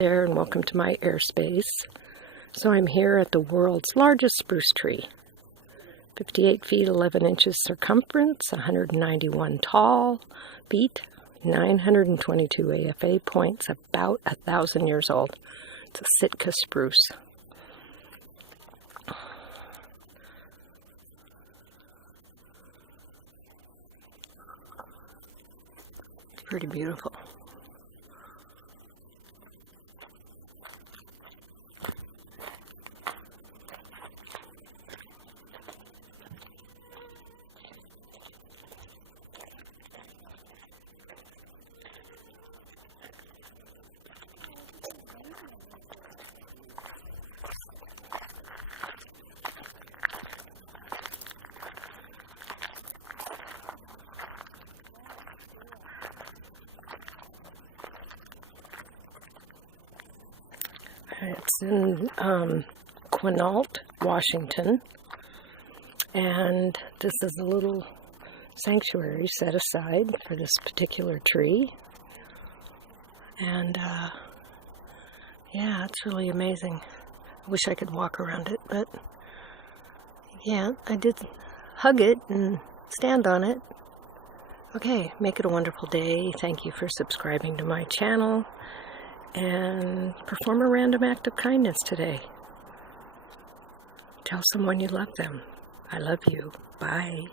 There, and welcome to my airspace. So I'm here at the world's largest spruce tree. 58 feet 11 inches circumference, 191 tall feet, 922 AFA points, about 1,000 years old. It's a Sitka spruce. It's pretty beautiful. It's in Quinault, Washington, and this is a little sanctuary set aside for this particular tree. And yeah, it's really amazing. I wish I could walk around it, but yeah, I did hug it and stand on it. Okay, make it a wonderful day. Thank you for subscribing to my channel. And perform a random act of kindness today. Tell someone you love them. I love you. Bye.